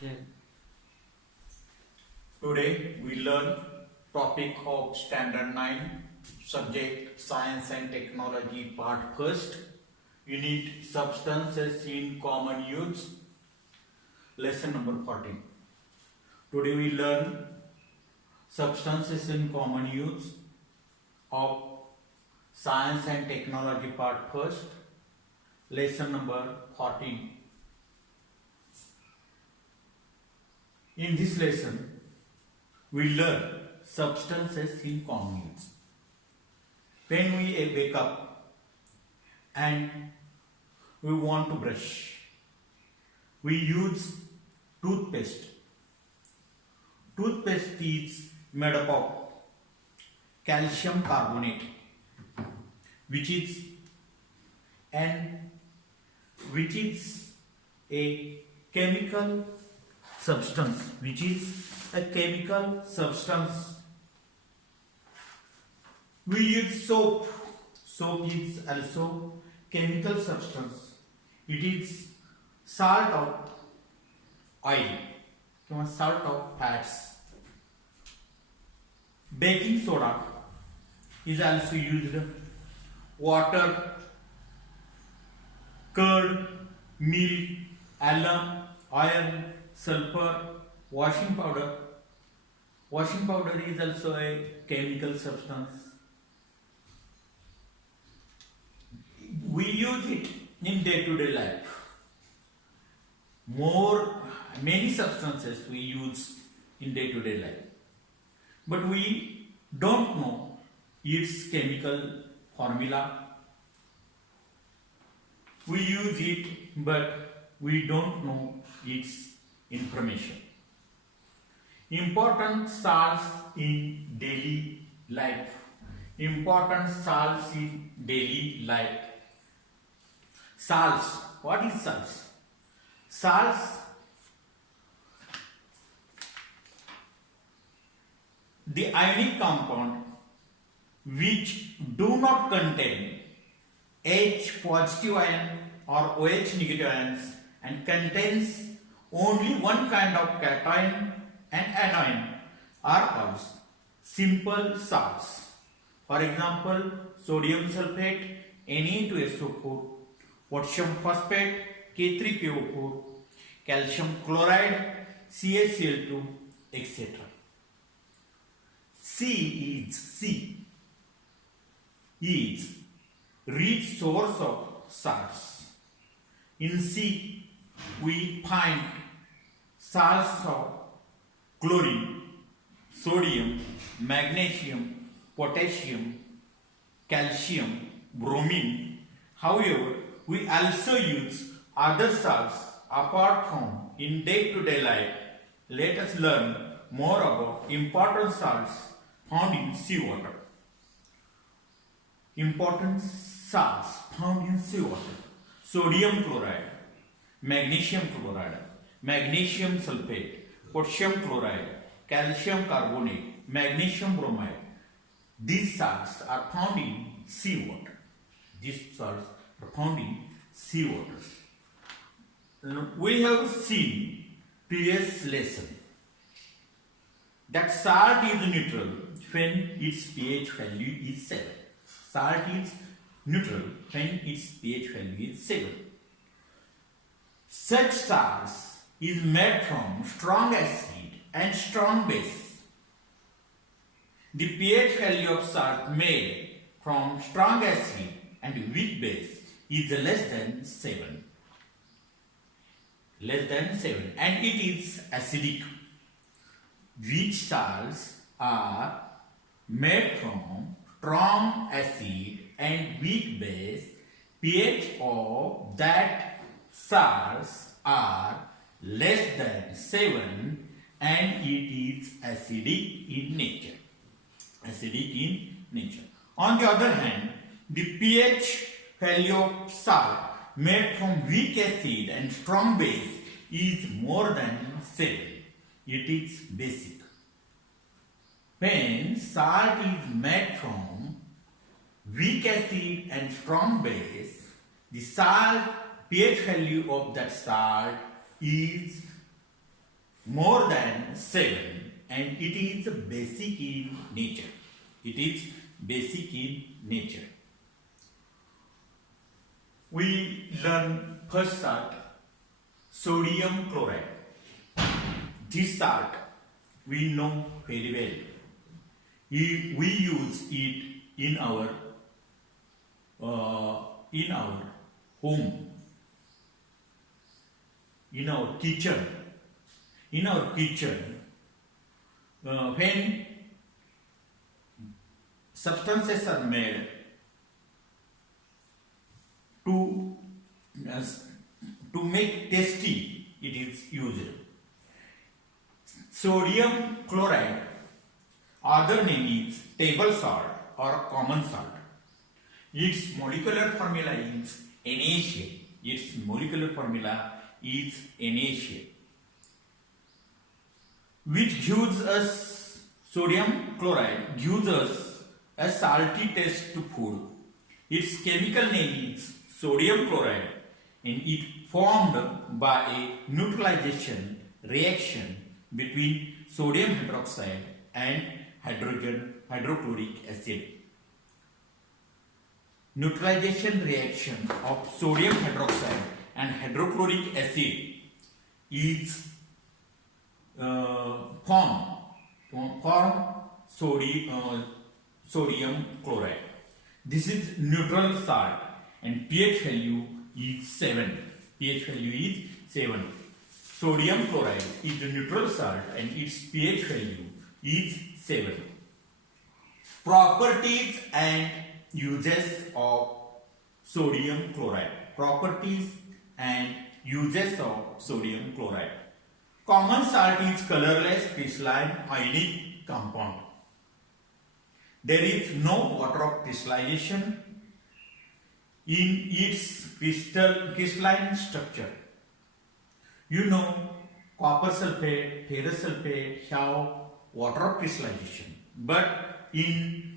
Okay. Today we learn topic of standard 9 subject science and technology part first unit substances in common use lesson number 14. Today we learn substances in common use of science and technology part first lesson number 14. In this lesson we learn substances in common use. When we wake up and we want to brush, we use toothpaste. Toothpaste is made up of calcium carbonate, which is a chemical substance, We use soap. Soap is also chemical substance. It is salt of oil, salt of fats. Baking soda is also used. Water, curd, milk, alum, iron, sulfur, washing powder. Washing powder is also a chemical substance. We use it in day-to-day life. Many substances we use in day-to-day life, but we don't know its chemical formula. We use it, but we don't know its information. Important salts in daily life. Salts. What is salts? Salts, the ionic compound which do not contain H positive ion or OH negative ions and contains only one kind of cation and anion are called simple salts. For example, sodium sulfate Na2SO4, potassium phosphate K3PO4, calcium chloride CaCl2, etc. C is rich source of salts. In C we find salts of chlorine, sodium, magnesium, potassium, calcium, bromine. However, we also use other salts apart from in day-to-day life. Let us learn more about important salts found in seawater. Important salts found in seawater: sodium chloride, magnesium chloride, magnesium sulfate, potassium chloride, calcium carbonate, magnesium bromide. These salts are found in seawater. We have seen previous lesson that salt is neutral when its pH value is 7. Salt is neutral when its pH value is 7. Such salts is made from strong acid and strong base. The pH value of salt made from strong acid and weak base is less than 7. And it is acidic. Which salts are made from strong acid and weak base? pH of that salts are less than 7 and it is acidic in nature. On the other hand, the pH value of salt made from weak acid and strong base is more than 7. It is basic. When salt is made from weak acid and strong base, the salt pH value of that salt is more than 7 and it is basic in nature. It is basic in nature. We learn first salt, sodium chloride. This salt we know very well. We use it in our home, in our kitchen. In our kitchen, when substances are made to make tasty, it is used. Sodium chloride, other name is table salt or common salt. Its molecular formula is NaCl. Its molecular formula is NaCl, which gives us sodium chloride, gives us a salty taste to food. Its chemical name is sodium chloride and it formed by a neutralization reaction between sodium hydroxide and hydrochloric acid. Neutralization reaction of sodium hydroxide and hydrochloric acid is form sodium chloride. This is neutral salt and pH value is 7. pH value is 7. Sodium chloride is a neutral salt and its pH value is 7. Properties and uses of sodium chloride. Properties and uses of sodium chloride. Common salt is colorless, crystalline, ionic compound. There is no water of crystallization in its crystalline structure. You know, copper sulfate, ferrous sulfate have water of crystallization, but in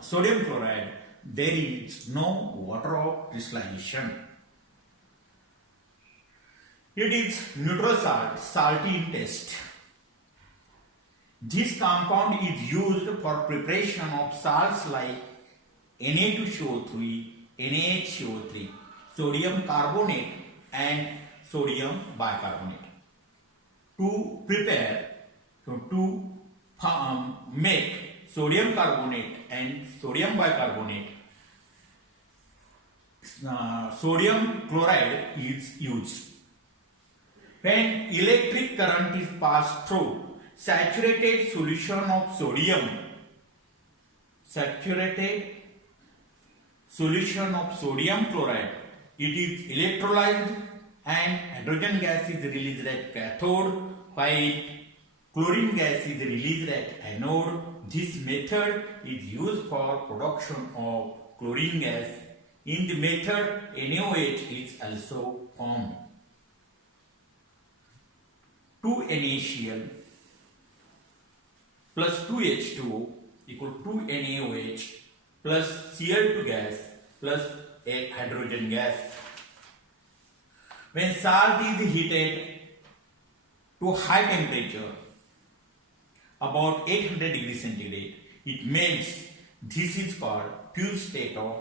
sodium chloride there is no water of crystallization. It is neutral salt, salty in taste. This compound is used for preparation of salts like Na2CO3, NaHCO3, sodium carbonate and sodium bicarbonate. To prepare, to make sodium carbonate and sodium bicarbonate, sodium chloride is used. When electric current is passed through saturated solution of sodium chloride, it is electrolyzed and hydrogen gas is released at cathode while chlorine gas is released at anode. This method is used for production of chlorine gas. In the method, NaOH is also formed. 2 NaCl plus 2 H2O equal to 2 NaOH plus Cl2 gas plus a hydrogen gas. When salt is heated to high temperature, about 800 degrees centigrade, it melts. This is called fused state of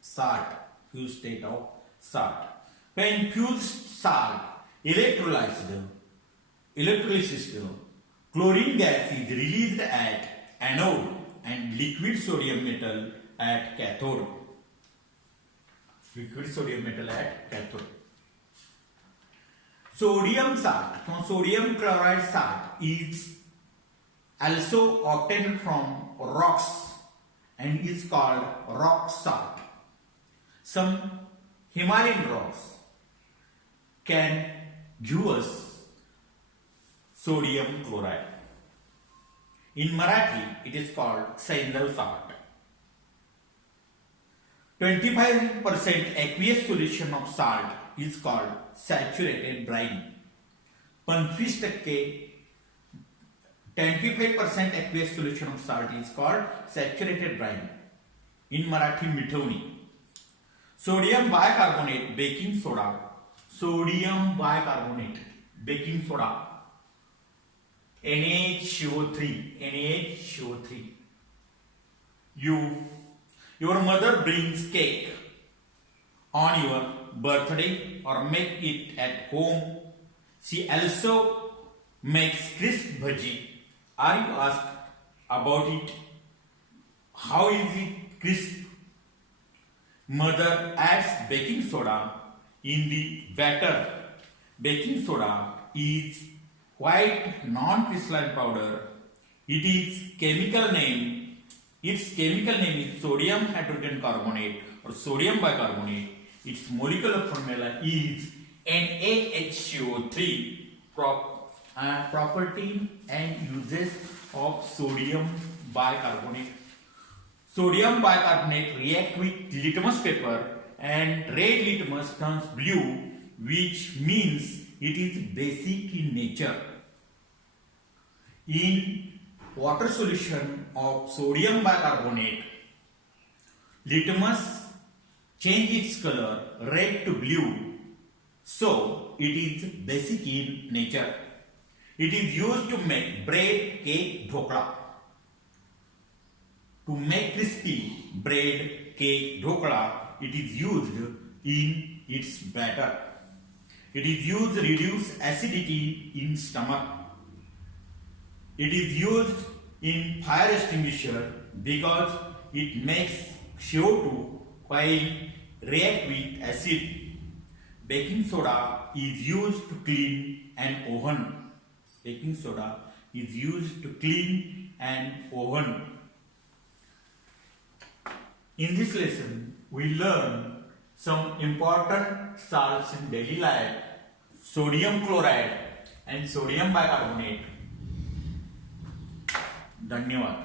salt. Fused state of salt. When fused salt electrolysis, chlorine gas is released at anode and liquid sodium metal at cathode. Liquid sodium metal at cathode. Sodium salt, from sodium chloride salt, is also obtained from rocks and is called rock salt. Some Himalayan rocks can give us sodium chloride. In Marathi, it is called Saindav salt. 25% aqueous solution of salt is called saturated brine. 25% aqueous solution of salt is called saturated brine. In Marathi, Mithoni. Sodium bicarbonate, baking soda. Sodium bicarbonate, baking soda, NaHCO3. Your mother brings cake on your birthday or make it at home. She also makes crisp bhaji. Are you asked about it? How is it crisp? Mother adds baking soda in the batter. Baking soda is white non-crystalline powder. Its chemical name is sodium hydrogen carbonate or sodium bicarbonate. Its molecular formula is NaHCO3. Property and uses of sodium bicarbonate. Sodium bicarbonate react with litmus paper and red litmus turns blue, which means it is basic in nature. In water solution of sodium bicarbonate, litmus change its color red to blue, so it is basic in nature. It is used to make bread, cake, dhokla. To make crispy bread, cake, dhokla, it is used in its batter. It is used to reduce acidity in stomach. It is used in fire extinguisher because it makes CO2 while react with acid. Baking soda is used to clean an oven. Baking soda is used to clean an oven. In this lesson, we learn some important salts in daily life: sodium chloride and sodium bicarbonate. धन्यवाद.